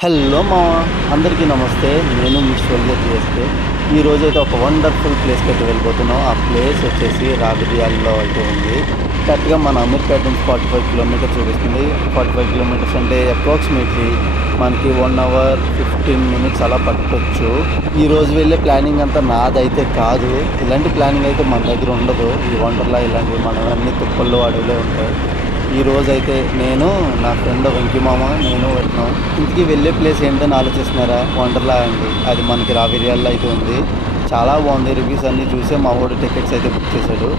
Hello మా అందరికీ నమస్తే. నేను మీ షోల్డర్ చేస్తే ఈరోజైతే ఒక వండర్ఫుల్ ప్లేస్కి అయితే వెళ్ళిపోతున్నాం. ఆ ప్లేస్ వచ్చేసి రాగడియాల్లో అయితే ఉంది. కరెక్ట్గా మన అమీర్పేట నుంచి 45 కిలోమీటర్స్ చూపిస్తుంది. 45 కిలోమీటర్స్ అంటే అప్రాక్సిమేట్లీ మనకి 1 అవర్ 15 మినిట్స్ అలా పట్టవచ్చు. ఈరోజు వెళ్ళే ప్లానింగ్ అంతా నాదైతే కాదు. ఇలాంటి ప్లానింగ్ అయితే మన దగ్గర ఉండదు. ఈ వండర్లా ఇలాంటివి మనం అన్ని తుప్పల్లో అడవులే ఉంటాయి. ఈరోజు అయితే నేను నా ఫ్రెండ్ వెంకిమామ నేను వచ్చినాం. ఇంటికి వెళ్ళే ప్లేస్ ఏంటని ఆలోచిస్తున్నారా? వండర్లా అండి. అది మనకి రావిరియాల్లో అయితే ఉంది. చాలా బాగుంది. రివ్యూస్ అన్నీ చూసే మా వాడు టికెట్స్ అయితే బుక్ చేశాడు.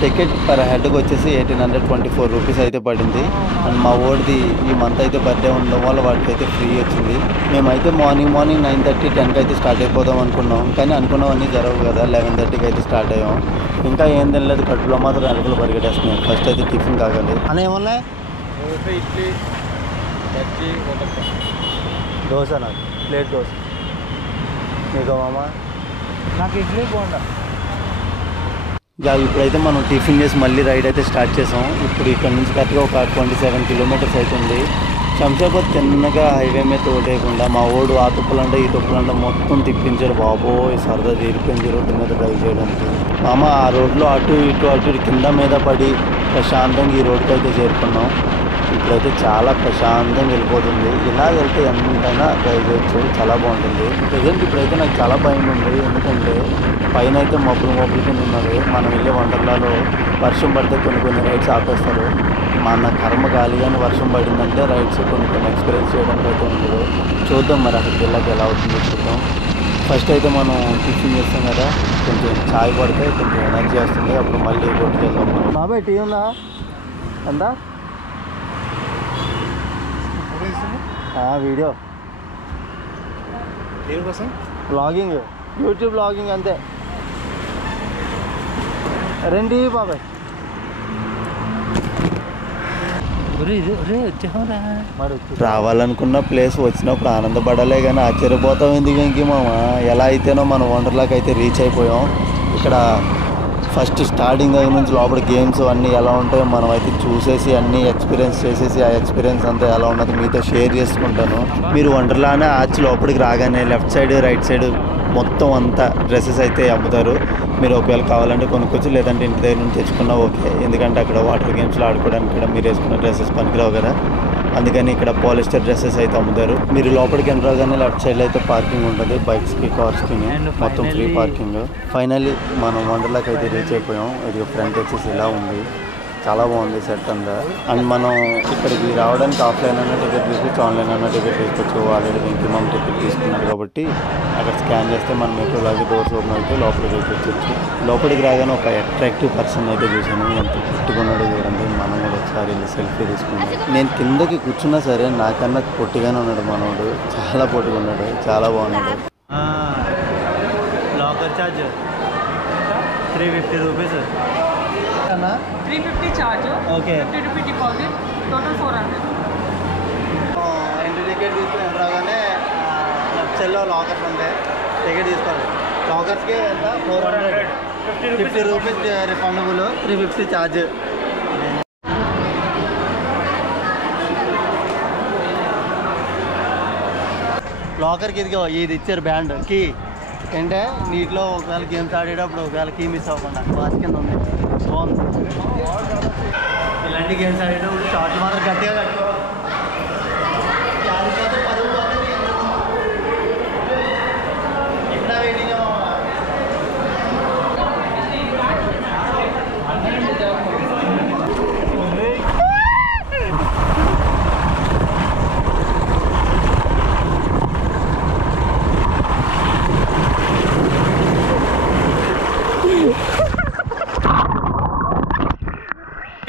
టికెట్ పర్ హెడ్కి వచ్చేసి 1824 రూపీస్ అయితే పడింది. అండ్ మా వాడిది ఈ మంత్ అయితే బర్త్డే ఉండడం వల్ల వాడికి అయితే ఫ్రీ వచ్చింది. మేమైతే మార్నింగ్ 9:30 10కి అయితే స్టార్ట్ అయిపోదాం అనుకున్నాం. కానీ అనుకున్నవన్నీ జరగవు కదా. 11:30కి అయితే స్టార్ట్ అయ్యాం. ఇంకా ఏం తినలేదు. కడుపులో మాత్రం ఎలుకలు పరిగెట్టేస్తున్నాయి. ఫస్ట్ అయితే టిఫిన్ కాగాలి. అని ఏమన్నాయి? ఇడ్లీ బజ్జీ దోశ. నాకు ప్లేట్ దోశ. మీకు మామ? నాకు ఇడ్లీ బోండా. ఇప్పుడైతే మనం టిఫిన్ చేసి మళ్ళీ రైడ్ అయితే స్టార్ట్ చేసాం. ఇప్పుడు ఇక్కడ నుంచి కరెక్ట్గా ఒక 27 కిలోమీటర్స్ అవుతుంది. శంషాబాద్ చిన్నగా హైవే మీద తోటేయకుండా మా ఓడు ఆ తుప్పులంటే ఈ తుప్పులంటే మొత్తం తిప్పించాడు. బాబోయ్ సరదా తీరిపోయింది రోడ్డు మీద డ్రైవ్ చేయడానికి. మామ ఆ రోడ్లో అటు ఇటు కింద మీద పడి ప్రశాంతంగా ఈ రోడ్డుకి అయితే చేరుకున్నాం. ఇప్పుడైతే చాలా ప్రశాంతంగా వెళ్ళిపోతుంది. ఇలా వెళ్తే ఎంతైనా డ్రైవ్ చేయొచ్చు. చాలా బాగుంటుంది. ప్రజెంట్ ఇప్పుడైతే నాకు చాలా భయం ఉంది. ఎందుకంటే పైన అయితే మబ్బులు కింద ఉన్నారు. మనం వెళ్ళే వండర్లాలో వర్షం పడితే కొన్ని రైడ్స్ ఆపేస్తారు. మన కర్మ గాలిగానే వర్షం పడిందంటే రైడ్స్ కొన్ని ఎక్స్పీరియన్స్ చేయడానికి అయితే ఉండదు. చూద్దాం మరి అక్కడికి వెళ్ళాక ఎలా అవుతుందో చూద్దాం. ఫస్ట్ అయితే మనం టిఫిన్ చేస్తాం కదా, కొంచెం ఛాయ్ పడితే కొంచెం ఎనర్జీ వస్తుంది. అప్పుడు మళ్ళీ రోడ్డుకి వెళ్దాం. బాబాయ్ టీ ఉందా? ఎంత వీడియో దేనికోసం? బ్లాగింగ్, యూట్యూబ్ బ్లాగింగ్ అంతే. రండి బాబాయ్. రావాలనుకున్న ప్లేస్ వచ్చినప్పుడు ఆనందపడాలే కానీ ఆశ్చర్యపోతాం ఎందుకు ఇంక మామ. ఎలా అయితేనో మనం వండర్లాకి అయితే రీచ్ అయిపోయాం. ఇక్కడ ఫస్ట్ స్టార్టింగ్ దగ్గర నుంచి లోపల గేమ్స్ అన్నీ ఎలా ఉంటాయో మనం అయితే చూసేసి అన్నీ ఎక్స్పీరియన్స్ చేసేసి ఆ ఎక్స్పీరియన్స్ అంతా ఎలా ఉన్నదో మీతో షేర్ చేసుకుంటాను. మీరు వండర్లానే ఆర్చ్ లోపలికి రాగానే లెఫ్ట్ సైడ్ రైట్ సైడ్ మొత్తం అంతా డ్రెస్సెస్ అయితే అమ్ముతారు. మీరు ఒకవేళ కావాలంటే కొనుక్కొచ్చు, లేదంటే ఇంటి దగ్గర నుంచి తెచ్చుకున్నా ఓకే. ఎందుకంటే అక్కడ వాటర్ గేమ్స్లో ఆడుకోవడానికి కూడా మీరు వేసుకున్న డ్రెస్సెస్ పనికిరావు కదా. అందుకని ఇక్కడ పాలిస్టర్ డ్రెస్సెస్ అయితే అమ్ముతారు. మీరు లోపలికి ఎంటర్ అవగానే లెఫ్ట్ సైడ్లో అయితే పార్కింగ్ ఉంటుంది. బైక్స్కి కార్స్కి మొత్తం ఫ్రీ పార్కింగ్. ఫైనల్లీ మనం వండర్లాకి అయితే రీచ్ అయిపోయాం. ఇది ఫ్రంట్ వచ్చేసి ఇలా ఉంది. చాలా బాగుంది సెట్ అంతా. అండ్ మనం ఇక్కడికి రావడానికి ఆఫ్లైన్ అన్న టికెట్ తీసుకోవచ్చు, ఆన్లైన్ అన్న టికెట్ తీసుకోవచ్చు. ఆల్రెడీ వెంకిమామ టికెట్ తీసుకున్నాడు కాబట్టి అక్కడ స్కాన్ చేస్తే మనం మెట్రోలాగే డోర్స్ ఓపెన్ అయితే లోపలికి అయితే వచ్చేచ్చు. లోపలికి రాగానే ఒక అట్రాక్టివ్ పర్సన్ అయితే చూసాను. ఎంత పొట్టుకున్నాడో చూడండి. మనం కూడా ఒకసారి వెళ్ళి సెల్ఫీ తీసుకున్నాం. నేను కిందకి కూర్చున్నా సరే నాకన్నా పొట్టిగానే ఉన్నాడు మనోడు. చాలా పొట్టుకున్నాడు, చాలా బాగున్నాడు. Locker charge 350 rupees. 350 charge. Okay. 50 rupee deposit. Total 400. Entry ticket తీసుకుని ఎంటర్ అవగానే లెఫ్ట్ సైడ్లో లాకర్స్ ఉంటాయి. టికెట్ తీసుకోవాలి. లాకర్స్కి ఎంత? 400. 50 రూపీస్ రిఫండబుల్, 350 ఛార్జ్. లాకర్కి ఇది ఇచ్చారు బ్యాండ్ కీ. అంటే నీటిలో ఒకవేళ గేమ్స్ ఆడేటప్పుడు ఒకవేళ కీ మిస్ అవ్వకుండా బాస్ కింద ఉంది. బాగుంది. ఇలాంటి గేమ్స్ ఆడేటప్పుడు షార్ట్లు మాత్రం గట్టిగా కట్టుకో. ఎక్కడ వెయిటింగ్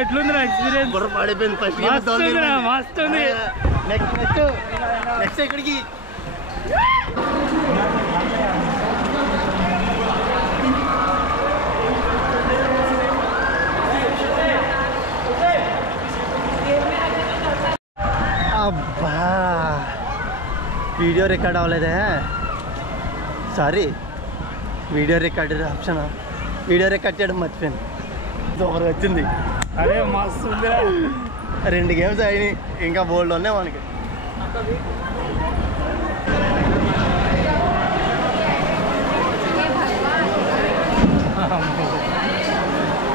ఎట్లుంది నా ఎక్స్పీరియన్స్? పడిపోయింది ఫస్ట్. మస్తు ఉంది. నెక్స్ట్ ఎక్కడికి? అబ్బా వీడియో రికార్డ్ అవ్వలేదే. Sorry, video record option video record చేయడం మర్చిపోయింది. ఒకరు వచ్చింది. అరే మస్తు ఉంది. 2 గేమ్స్ అయినాయి, ఇంకా బోల్డ్ ఉన్నాయి మనకి.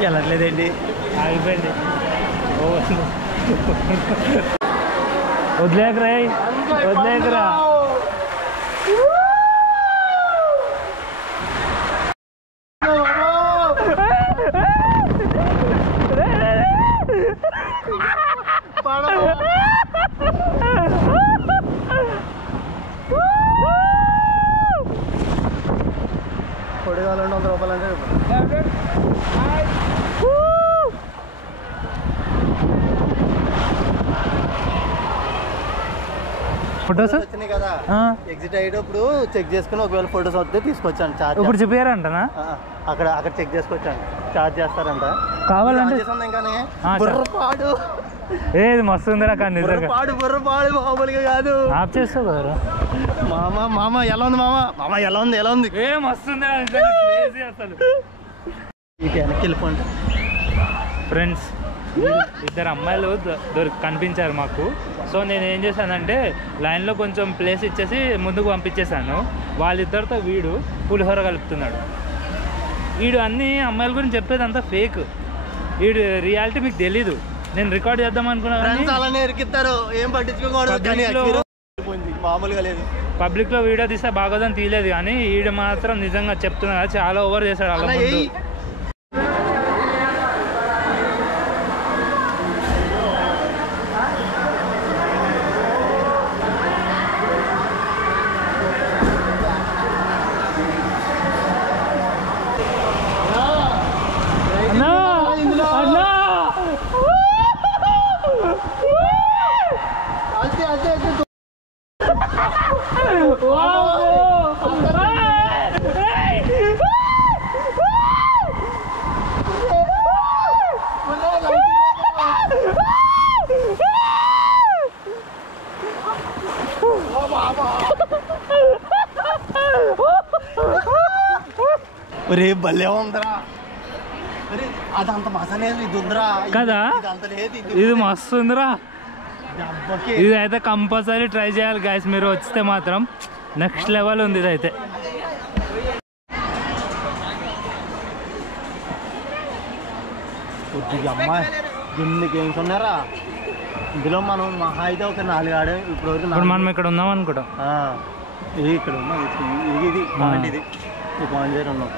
వెళ్ళట్లేదండి. అయిపోయింది. వదిలేకరా వదిలేకరా. పొడిగాలంటే 100 రూపాయలు అంటే ఫొటోస్ వచ్చినాయి కదా. ఎగ్జిట్ అయ్యేటప్పుడు చెక్ చేసుకుని ఒకవేళ ఫొటోస్ వస్తే తీసుకొచ్చాను. చార్జ్ ఇప్పుడు చెప్పారంటనా? అక్కడ అక్కడ చెక్ చేసుకొచ్చాను. చార్జ్ చేస్తారంట. కావాలంటే ఏది మస్తు ఉందిరా. కానీ బుర్రపాడు మామూలుగా కాదు. ఆఫ్ చేస్తావు కదా మామ ఎలా ఉంది మామ ఎలా ఉంది ఏ మస్తు ఉంది అసలు. వెనక్కి వెళ్ళిపోండి. ఫ్రెండ్స్, ఇద్దరు అమ్మాయిలు కనిపించారు మాకు. సో నేను ఏం చేశానంటే లైన్లో కొంచెం ప్లేస్ ఇచ్చేసి ముందుకు పంపించేశాను. వాళ్ళిద్దరితో వీడు పులిహోర కలుపుతున్నాడు. వీడు అన్ని అమ్మాయిల గురించి చెప్పేది అంతా ఫేక్. వీడు రియాలిటీ మీకు తెలీదు. నేను రికార్డ్ చేద్దాం పబ్లిక్లో వీడియో తీస్తే బాగోదని తీయలేదు, కానీ వీడు మాత్రం నిజంగా చెప్తున్నా చాలా ఓవర్ చేశాడు వాళ్ళ ముందు. రే భలే ఉందరా. అదంత మసాలేదు, ఇది ఉందిరా కదా. ఇది మస్తు ఉందిరా. ఇది అయితే కంపల్సరీ ట్రై చేయాలి గైస్. మీరు వస్తే మాత్రం నెక్స్ట్ లెవెల్ ఉంది ఇదైతే. అమ్మాయి ఎన్ని గేమ్స్ ఉన్నారా ఇందులో. మనం మహా అయితే ఒక 4 ఆడే ఇప్పుడు మనం ఇక్కడ ఉన్నాం అనుకుంటాం. ఇక్కడ ఉన్నాం. ఇది పాయింట్, ఇది ఈ పాయింట్ దగ్గర ఉన్నాం.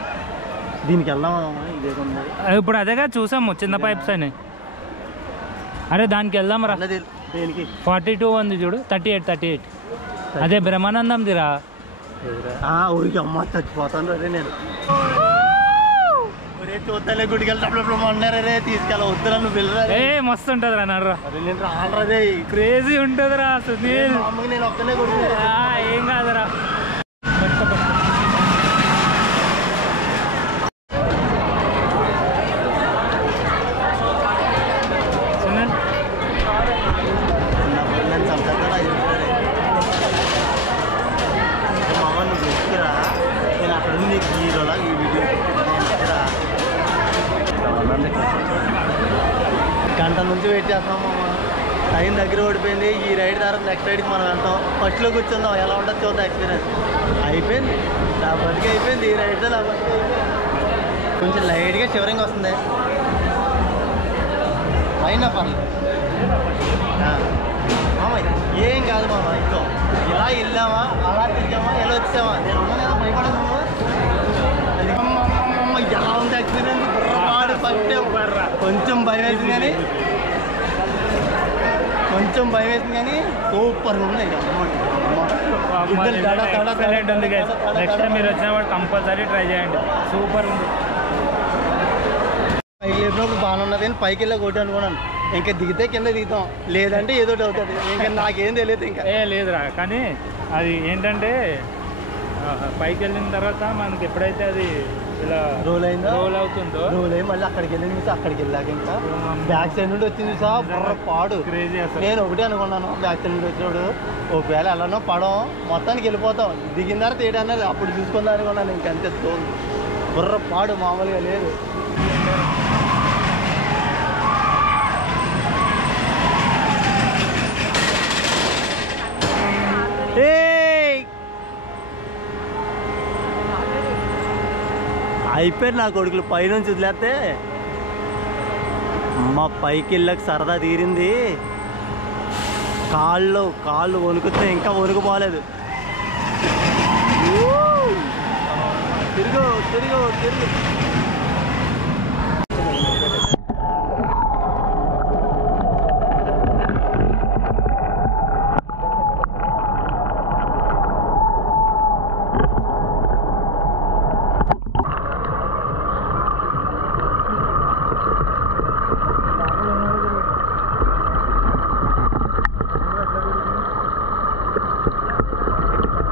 దీనికి వెళ్దామా? ఇదేముంది ఇప్పుడు అదేగా చూసాము చిన్న పైప్స్ అని. అరే దానికి వెళ్దాం రా. దేనికి? 42 ఉంది చూడు. 38 అదే బ్రహ్మానందం దిరా. ఊరికి అమ్మ చచ్చిపోతాను రే నేను. చూద్దాలే గుడికి వెళ్తాప్పుడు అన్నారు రే తీసుకెళ్ళ వద్దురా నువ్వు వెళ్ళరా. మస్తు ఉంటుంది రా నర్రా. నేను రాలరాదే. క్రేజీ ఉంటుంది రా సునీల్. అమ్మకి నేను ఒక్కనే గుడి. ఏం కాదురా. గంట నుంచి వెయిట్ చేస్తున్నాం మామ. టైం దగ్గర ఓడిపోయింది. ఈ రైడ్ తర్వాత నెక్స్ట్ రైడ్కి మనం వెళ్తాం. ఫస్ట్లో కూర్చుందాం, ఎలా ఉంటుంది చూద్దాం ఎక్స్పీరియన్స్. అయిపోయింది నా బతికి అయిపోయింది. ఈ రైడ్తో నా బతికి అయిపోయింది. కొంచెం లైట్గా షివరింగ్ వస్తుంది. అయినా పర్లేదు మామ, ఏం కాదు మామ. ఇంకో ఇలా వెళ్ళామా, అలా తిరిగామా, ఎలా వచ్చామా, నేను ఉన్నా కదా భయపడదు. ఎలా ఉంది ఎక్స్పీరియన్స్? కొంచెం భయం వేసింది కానీ సూపర్ ఉన్నాయి. నెక్స్ట్ టైం మీరు వచ్చినప్పుడు కంపల్సరీ ట్రై చేయండి. సూపర్ ఉంది. పైకి లేపినప్పుడు బాగానే ఉన్నది కానీ పైకి వెళ్ళి కొట్టి అనుకున్నాను. ఇంకా దిగితే కింద దిగుతాం, లేదంటే ఏదో అవుతుంది. ఇంకా నాకేం తెలియదు. ఇంకా లేదురా. కానీ అది ఏంటంటే పైకి వెళ్ళిన తర్వాత మనకి ఎప్పుడైతే అది ఇలా రోల్ అవుతుందో, రోల్ అయ్యి మళ్ళీ అక్కడికి వెళ్ళింది చూసి అక్కడికి వెళ్ళాక ఇంకా బ్యాక్ సైడ్ నుండి వచ్చింది చూసా బుర్ర పాడు. క్రేజీ అసలు. నేను ఒకటి అనుకున్నాను, బ్యాక్ సైడ్ నుండి వచ్చినప్పుడు ఒకవేళ ఎలానో పడం మొత్తానికి వెళ్ళిపోతాం, దిగిన తర్వాత ఏడన్నది అప్పుడు చూసుకుందాం అనుకున్నాను. ఇంకంతే తోలు బుర్ర పాడు మామూలుగా లేదు. అయిపోయారు నా కొడుకులు పైనుంచి వదిలేస్తే అమ్మ పైకి వెళ్ళక సరదా తీరింది. కాళ్ళు వణుకుతే ఇంకా వణుకుపోలేదు. తిరుగు తిరుగు తిరుగు.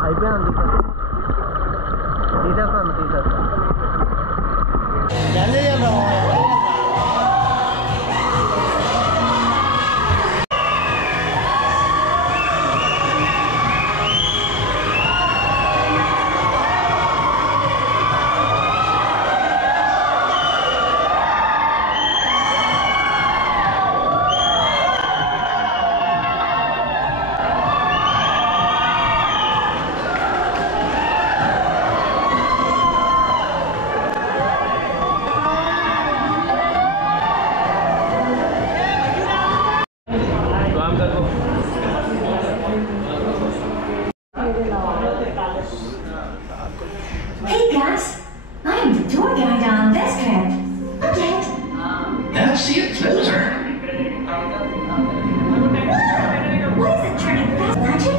అయిపోయాను తీసేస్తాను. Hey guys, I'm the tour guide on this trip. Okay. Now see it closer. What is it turning fast magic?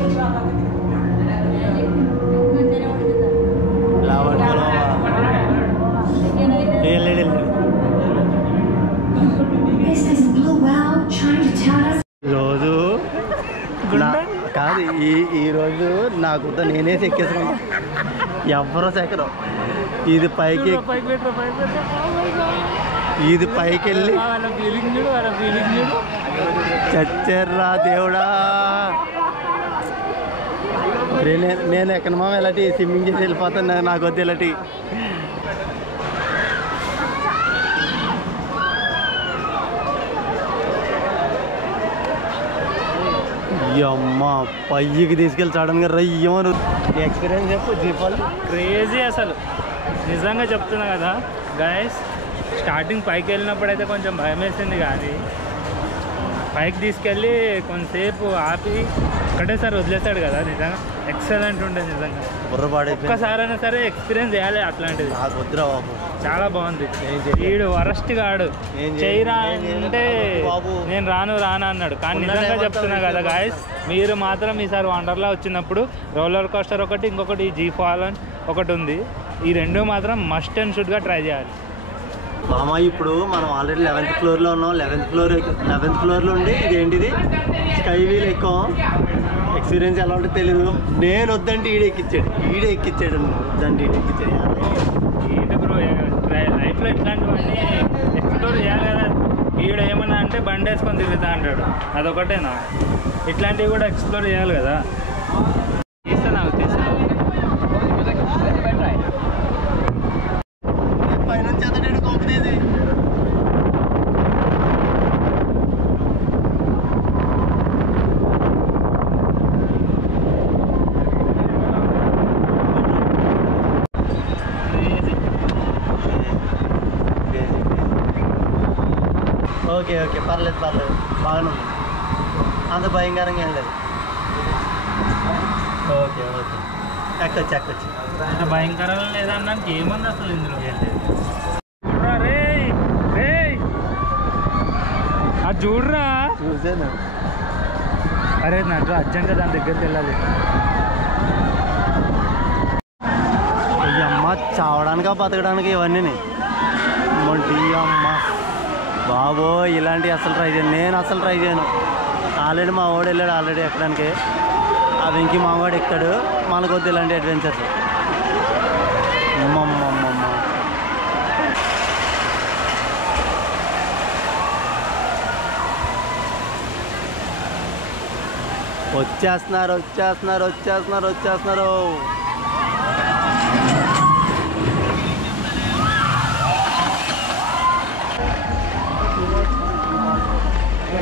Is this blue wow trying to tell us? రోజు కాదు ఈరోజు నాకు నేనే ఎక్కేసుకున్నా. ఎవరో సెక్కరు. ఇది పైకి వెళ్ళి చచ్చర్రా దేవుడా. నేను ఎక్కడమో ఇలాంటి స్విమ్మింగ్ చేసి వెళ్ళిపోతాను. నాకు వద్దు ఇలాంటి. అమ్మ పైకి తీసుకెళ్ళి సడన్గా రయ్యమని ఎక్స్పీరియన్స్ చెప్పు. జీపాలు క్రేజీ అసలు, నిజంగా చెప్తున్నా కదా గైస్. స్టార్టింగ్ పైకి వెళ్ళినప్పుడు అయితే కొంచెం భయం వేసింది, కానీ పైకి తీసుకెళ్ళి కొంతసేపు ఆపి ఒకటేసారి వదిలేస్తాడు కదా. నిజంగా ఎక్సలెంట్ ఉంటుంది. నిజంగా ఒక్కసారైనా సరే ఎక్స్పీరియన్స్ చేయాలి అట్లాంటిది. వద్దురా బాబు, చాలా బాగుంది. వీడు వరస్ట్ గాడు. చేయరా అంటే నేను రాను అన్నాడు. కానీ నిజంగా చెప్తున్నా కదా గాయస్, మీరు మాత్రం ఈసారి వండర్లా వచ్చినప్పుడు రోలర్ కోస్టర్ ఒకటి, ఇంకొకటి జీ ఫాలన్ ఒకటి ఉంది. ఈ రెండు మాత్రం మస్ట్ అండ్ షుడ్గా ట్రై చేయాలి. మామ ఇప్పుడు మనం ఆల్రెడీ 11th ఫ్లోర్లో ఉన్నాం. 11th ఫ్లోర్లో ఉండి ఇదేంటిది స్కై వీల్ ఎక్కువ. ఎక్స్పీరియన్స్ ఎలా ఉంటుందో తెలియదు. నేను వద్దంటే ఈడే ఎక్కిచ్చాడు వద్దంటే ఎక్కిచ్చాడు. ఏంటి బ్రో, లైఫ్లో ఇట్లాంటివన్నీ ఎక్స్ప్లోర్ చేయాలి కదా. ఈడ ఏమన్నా అంటే బండి వేసుకొని తిరుగుతా అంటాడు, అదొకటేనా? ఇట్లాంటివి కూడా ఎక్స్ప్లోర్ చేయాలి కదా. తీస్తాను పైనుంచి అతడు కోపు తీసి ఓకే పర్లేదు బాగానే ఉంది. అంత భయంకరంగా ఏం లేదు. ఓకే ఎక్కొచ్చు. అంత భయంకరంగా లేదన్నానికి ఏముంది అసలు ఇందులో? అది చూడరా, చూసాను. అరే నటు అర్జెంట్గా దాని దగ్గరికి వెళ్ళాలి. అమ్మ చావడానికా బతకడానికి ఇవన్నీ అమ్మ బాబో. ఇలాంటివి అసలు ట్రై చేయను. నేను అసలు ట్రై చేయను. ఆల్రెడీ మా వాడు వెళ్ళాడు ఆల్రెడీ ఎక్కడానికి. అవి ఇంక మా వాడు ఎక్కుతాడు. మనకొద్దు ఇలాంటి అడ్వెంచర్స్. అమ్మమ్మ వచ్చేస్తున్నారు.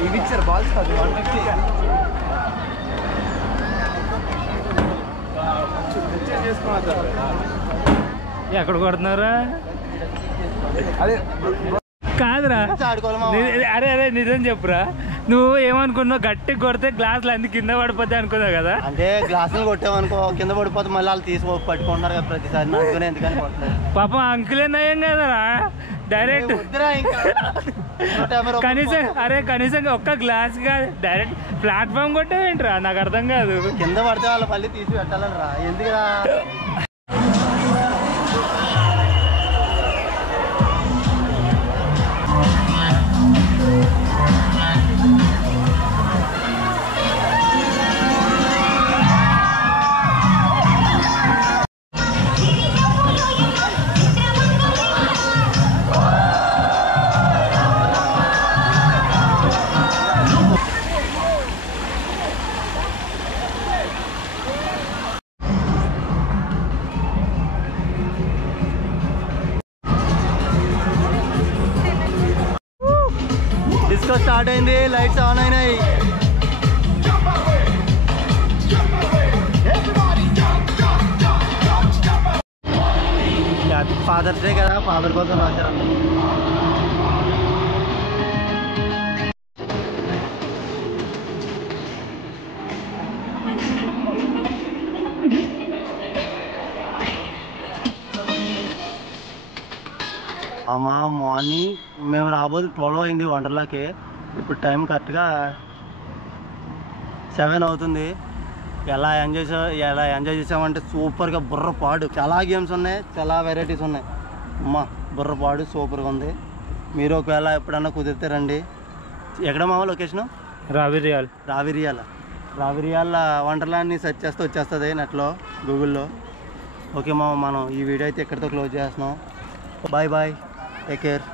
ఇవి ఇచ్చారు బాల్స్ కాదు. ఎక్కడ కొడుతున్నారా? అదే కాదురా ఆడుకోవాలి మామ. అరే అరే నిజం చెప్పురా, నువ్వు ఏమనుకున్నావు గట్టి కొడితే గ్లాసులు అన్ని కింద పడిపోతాయి అనుకున్నావు కదా. అంటే గ్లాసులు కొట్టామనుకో కింద పడిపోతే మళ్ళీ వాళ్ళు తీసి పట్టుకుంటున్నారు కదా ప్రతిసారి, నడుకునే ఎందుకని కొట్టలేదు. పాపం అంకులే నయం కదరా, డైరెక్ట్ వద్దురా ఇంకా 150 రూపాయలు కనీసం ఒక్క గ్లాస్ కాదు, డైరెక్ట్ ప్లాట్ఫామ్ కొట్టేవేంట్రా, నాకు అర్థం కాదు. కింద పడితే వాళ్ళు మళ్ళీ తీసి పెట్టాలని రా, ఎందుకురా. డిస్కో స్టార్ట్ అయింది, లైట్స్ ఆన్ అయినాయి. ఫాదర్స్ డే కదా, ఫాదర్ కోసం రాశారు. అమ్మా మార్నింగ్ మేము రాబోదు 12 అయింది వండర్లాకి. ఇప్పుడు టైం కరెక్ట్గా 7 అవుతుంది. ఎలా ఎంజాయ్ చేసామంటే సూపర్గా బుర్రపాడు. చాలా గేమ్స్ ఉన్నాయి, చాలా వెరైటీస్ ఉన్నాయి. అమ్మా బుర్రపాడు సూపర్గా ఉంది. మీరు ఒకవేళ ఎప్పుడన్నా కుదిరితే రండి. ఎక్కడ మామ లొకేషను? రావిరియాల వండర్లాండ్ని సెర్చ్ చేస్తే వచ్చేస్తుంది నెట్లో, గూగుల్లో. ఓకే మామ, మనం ఈ వీడియో అయితే ఇక్కడితో క్లోజ్ చేస్తున్నాం. Bye bye, take care.